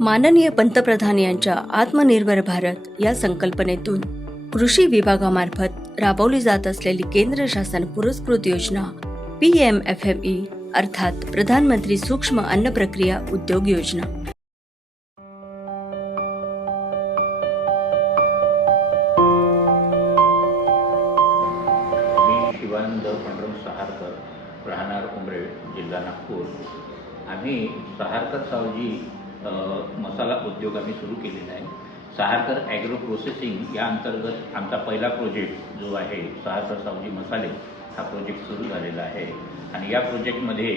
माननीय पंतप्रधान यांच्या आत्मनिर्भर भारत या संकल्पनेतून कृषी विभागामार्फत राबवली जात असलेली केंद्र शासन पुरस्कृत योजना PMFME अर्थात प्रधानमंत्री सूक्ष्म अन्न प्रक्रिया उद्योग योजना। मी शिवानंद पांडुरंग सहारकर, राहणार उमरेड, जिल्हा नागपूर। आम्ही सहारकर सावजी मसाला उद्योग आम्ही सुरू केलेला आहे। सहारकर ॲग्रो प्रोसेसिंग या अंतर्गत आमचा पहिला प्रोजेक्ट जो आहे सहारकर सावजी मसाले हा प्रोजेक्ट सुरू झालेला आहे। आणि या प्रोजेक्टमध्ये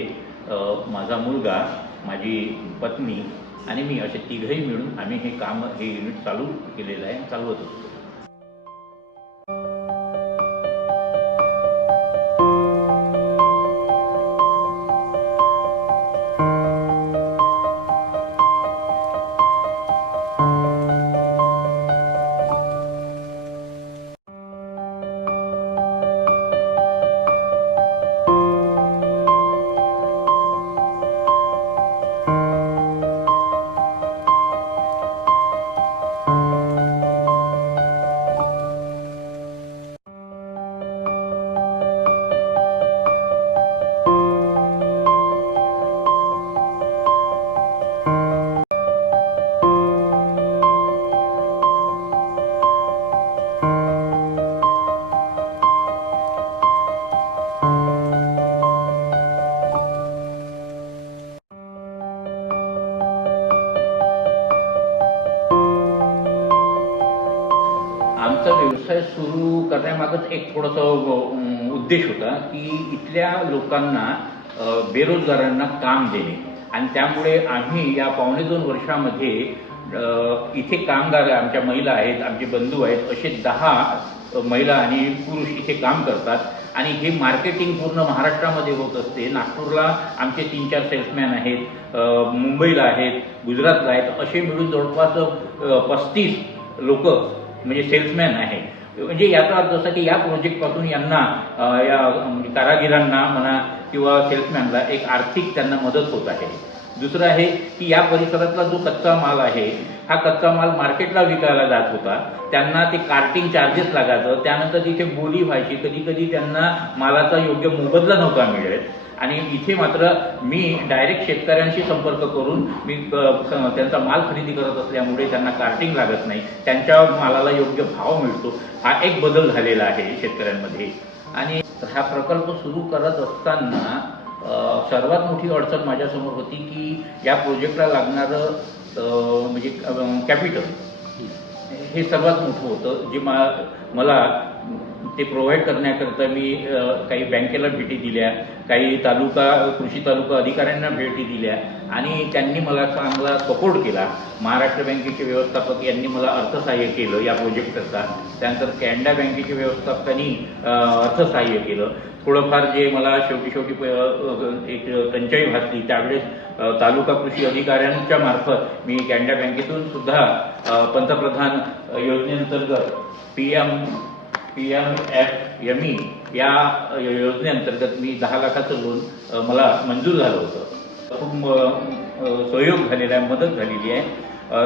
माझा मुलगा, माझी पत्नी आणि मी असे तिघही मिळून आम्ही हे युनिट चालू केलेलं आहे, चालवत असतो। आमचा व्यवसाय सुरू करण्यामागच एक थोडासा उद्देश होता की इथल्या लोकांना, बेरोजगारांना काम देणे। आणि त्यामुळे आम्ही या 2.5 वर्षामध्ये इथे कामगार, आमच्या महिला आहेत, आमचे बंधू आहेत, असे 10 महिला आणि पुरुष इथे काम करतात। आणि हे मार्केटिंग पूर्ण महाराष्ट्रामध्ये होत असते। नागपूरला आमचे 3-4 सेल्समॅन आहेत, मुंबईला आहेत, गुजरातला आहेत, असे मिळून जवळपास 35 लोक म्हणजे सेल्समॅन आहे। म्हणजे याचा अर्थ असा की या प्रोजेक्टपासून यांना, या कारागिरांना म्हणा किंवा सेल्समॅनला एक आर्थिक त्यांना मदत होत आहे। दुसरं आहे की या परिसरातला जो कच्चा माल आहे, हा कच्चा माल मार्केटला विकायला जात होता, त्यांना ते कार्टिंग चार्जेस लागायचं, त्यानंतर तिथे बोली व्हायची, कधी कधी त्यांना मालाचा योग्य मोबदला नव्हता मिळत। आणि इथे मात्र मी डायरेक्ट शेतकऱ्यांशी संपर्क करून मी त्यांचा माल खरेदी करत असल्यामुळे त्यांना कार्टिंग लागत नाही, त्यांच्या मालाला योग्य भाव मिळतो। हा एक बदल झालेला आहे शेतकऱ्यांमध्ये। आणि हा प्रकल्प सुरू करत असताना सर्वात मोठी अडचण माझ्यासमोर होती की या प्रोजेक्टला लागणारं म्हणजे कॅपिटल हे सर्वात मोठं होतं, जे मला ते प्रोव्हाइड करण्याकरता मी काही बँकेला भेटी दिल्या, काही कृषी तालुका अधिकाऱ्यांना भेटी दिल्या आणि त्यांनी मला चांगला सपोर्ट केला। महाराष्ट्र बँकेचे व्यवस्थापक यांनी मला अर्थसहाय्य केलं या प्रोजेक्टकरता, त्यानंतर कॅनडा बँकेच्या व्यवस्थापकांनी अर्थसहाय्य केलं। थोडंफार जे मला शेवटी एक टंचाई भासली, त्यावेळेस तालुका कृषी अधिकाऱ्यांच्या मार्फत मी कॅनडा बँकेतून सुद्धा पंतप्रधान योजनेअंतर्गत PMFME या योजनेअंतर्गत मी 10 लाखाचं लोन मला मंजूर झालं होतं। खूप सहयोग झालेला आहे, मदत झालेली आहे।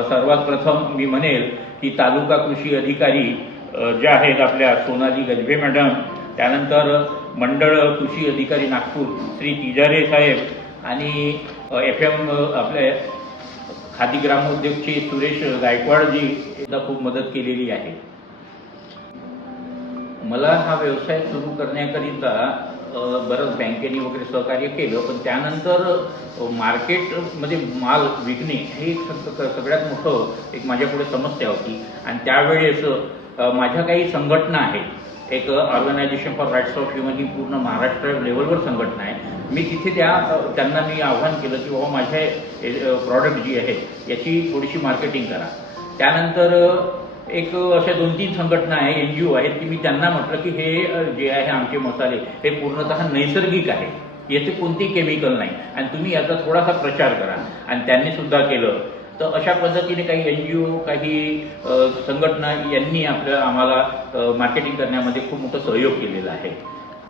सर्वात प्रथम मी म्हणेल की तालुका कृषी अधिकारी ज्या आहेत आपल्या सोनाली गजबे मॅडम, त्यानंतर मंडळ कृषी अधिकारी नागपूर श्री तिजारे साहेब, आणि FM आपल्या खादी ग्रामोद्योगचे सुरेश गायकवाडजी यांना खूप मदत केलेली आहे। मला हा व्यवसाय सुरू करण्याकरिता बरंच बँकेने वगैरे सहकार्य केलं, पण त्यानंतर मार्केटमध्ये माल विकणे हे सगळ्यात मोठं एक माझ्यापुढे समस्या होती। आणि त्यावेळेस माझ्या काही संघटना आहेत, एक organisation for rights of human ही पूर्ण महाराष्ट्र लेवलवर संघटना आहे। मी तिथे त्यांना मी आव्हान केलं की बाबा माझे प्रॉडक्ट जी आहे याची थोडीशी मार्केटिंग करा। त्यानंतर एक अशा 2-3 संघटना आहे, NGO आहेत, की मी त्यांना म्हटलं की हे जे आहे आमचे मसाले हे पूर्णतः नैसर्गिक आहे, याचे कोणतेही केमिकल नाही आणि तुम्ही याचा थोडासा प्रचार करा। आणि त्यांनी सुद्धा केलं। तर अशा पद्धतीने काही NGO, काही संघटना यांनी आम्हाला मार्केटिंग करण्यामध्ये खूप मोठं सहयोग केलेला आहे।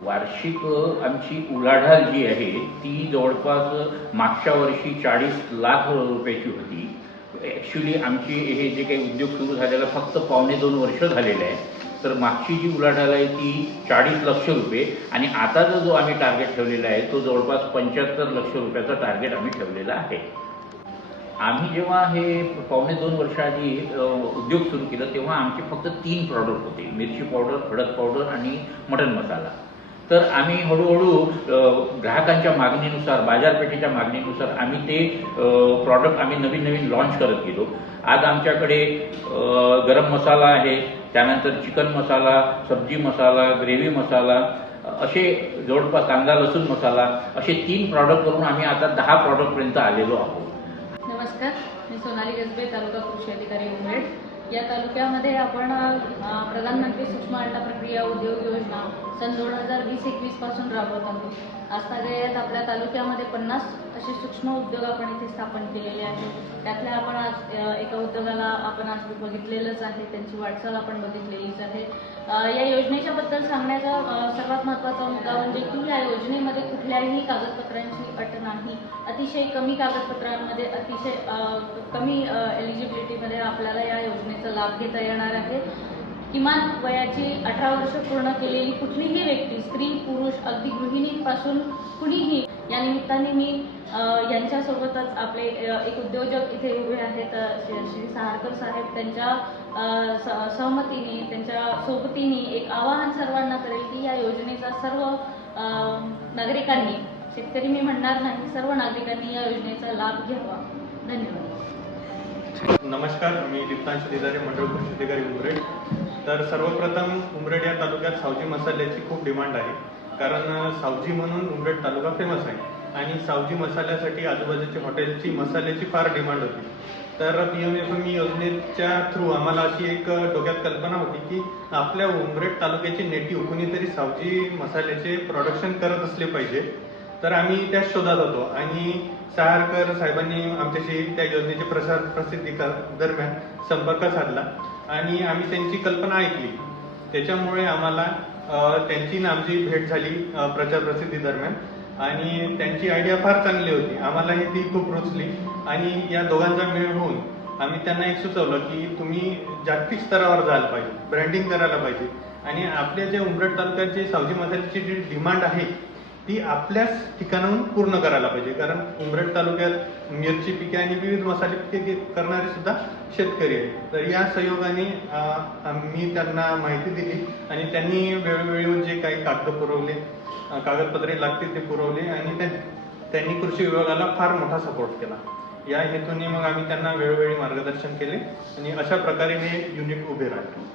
वार्षिक आमची उलाढाल जी आहे ती जवळपास मागच्या वर्षी 40 लाख रुपयाची होती ॲक्च्युली आमची हे जे काही उद्योग सुरू झालेला फक्त 2.5 वर्ष झालेलं आहे. तर मागची जी उलाढाल आहे ती 40 लक्ष रुपये आणि आताचा जो आम्ही टार्गेट ठेवलेला आहे तो जवळपास 75 लक्ष रुपयाचा टार्गेट आम्ही ठेवलेला आहे. आम्ही जेव्हा हे 2.5 वर्ष आधी उद्योग सुरू केलं तेव्हा आमचे फक्त 3 प्रॉडक्ट होते, मिरची पावडर, हळद पावडर आणि मटण मसाला. तर आम्ही हळूहळू ग्राहकांच्या मागणीनुसार, बाजारपेठेच्या मागणीनुसार आम्ही ते प्रॉडक्ट आम्ही नवीन नवीन लॉन्च करत गेलो. आज आमच्याकडे गरम मसाला आहे, त्यानंतर चिकन मसाला, सब्जी मसाला, ग्रेव्ही मसाला असे जवळपास कांदा लसूण मसाला असे 3 प्रॉडक्ट करून आम्ही आता 10 प्रॉडक्टपर्यंत आलेलो आहोत. नमस्कार, मी सोनाली गजबे, तालुका कृषी अधिकारी उमरेड. या तालुक्यामध्ये आपण प्रधानमंत्री सूक्ष्म अन्न प्रक्रिया उद्योग योजना सन 2020-21 पासून राबवत आहोत. आजतागायत आपल्या तालुक्यामध्ये 50 असे सूक्ष्म उद्योग आपण इथे स्थापन केलेले आहेत. त्यातल्या आपण आज एका उद्योगाला आपण आज बघितलेलंच आहे, त्यांची वाटचाल आपण बघितलेलीच आहे. या योजनेच्या बद्दल सांगण्याचा सर्वात महत्त्वाचा मुद्दा म्हणजे की या योजनेमध्ये कुठल्याही कागदपत्रांची अट नाही. अतिशय कमी कागदपत्रांमध्ये, अतिशय कमी एलिजिबिलिटीमध्ये आपल्याला या योजनेचा लाभ घेता येणार आहे. किमान वयाची 18 वर्ष पूर्ण केलेली कुठलीही व्यक्ती, स्त्री पुरुष अगदी गृहिणींपासून कुणीही, या निमित्ताने मी यांच्यासोबतच आपले एक उद्योजक इथे उभे आहेत, श्री सहारकर साहेब, त्यांच्या सहमतीने, त्यांच्या सोबतीने एक आवाहन सर्वांना करेल की या योजनेचा सर्व नागरिकांनी, शेतकरी मी म्हणणार नाही, सर्व नागरिकांनी या योजनेचा लाभ घ्यावा. धन्यवाद. नमस्कार, मी दीप्तांशु दिदारे, मंडळ कृषी अधिकारी उमरेड. तर सर्वप्रथम उमरेड या तालुक्यात सावजी मसाल्याची खूप डिमांड आहे, कारण सावजी म्हणून उमरेड तालुका फेमस आहे आणि सावजी मसाल्यासाठी आजूबाजूच्या हॉटेलची मसाल्याची फार डिमांड होती. तर PMFME योजनेच्या थ्रू आम्हाला अशी एक डोक्यात कल्पना होती की आपल्या उमरेड तालुक्याचे नेटिव्ह कुणीतरी सावजी मसाल्याचे प्रोडक्शन करत असले पाहिजे. तर आम्ही त्या शोधात होतो आणि सहारकर साहेबांनी आमच्याशी त्या योजनेचे प्रसिद्धी दरम्यान संपर्क साधला आणि आम्ही त्यांची कल्पना ऐकली. त्याच्यामुळे आम्हाला त्यांची आमची भेट झाली प्रचार प्रसिद्धी दरम्यान आणि त्यांची आयडिया फार चांगली होती. आम्हालाही ती खूप रुचली आणि या दोघांचा मेळ होऊन आम्ही त्यांना एक सुचवलं की तुम्ही जागतिक स्तरावर जायला पाहिजे, ब्रँडिंग करायला पाहिजे आणि आपल्या जे उमरेड तालुक्यात जे सावजी मसाल्याची जी डिमांड आहे ती आपल्याच ठिकाणाहून पूर्ण करायला पाहिजे. कारण उमरेड तालुक्यात मिरची पिके आणि विविध मसाले पिके करणारे सुद्धा शेतकरी आहेत. तर या सहयोगाने मी त्यांना माहिती दिली आणि त्यांनी वेळोवेळी जे काही कागदपत्रे लागतील ते पुरवले आणि त्यांनी कृषी विभागाला फार मोठा सपोर्ट केला. या हेतूने मग आम्ही त्यांना वेळोवेळी मार्गदर्शन केले आणि अशा प्रकारे हे युनिट उभे राहिले.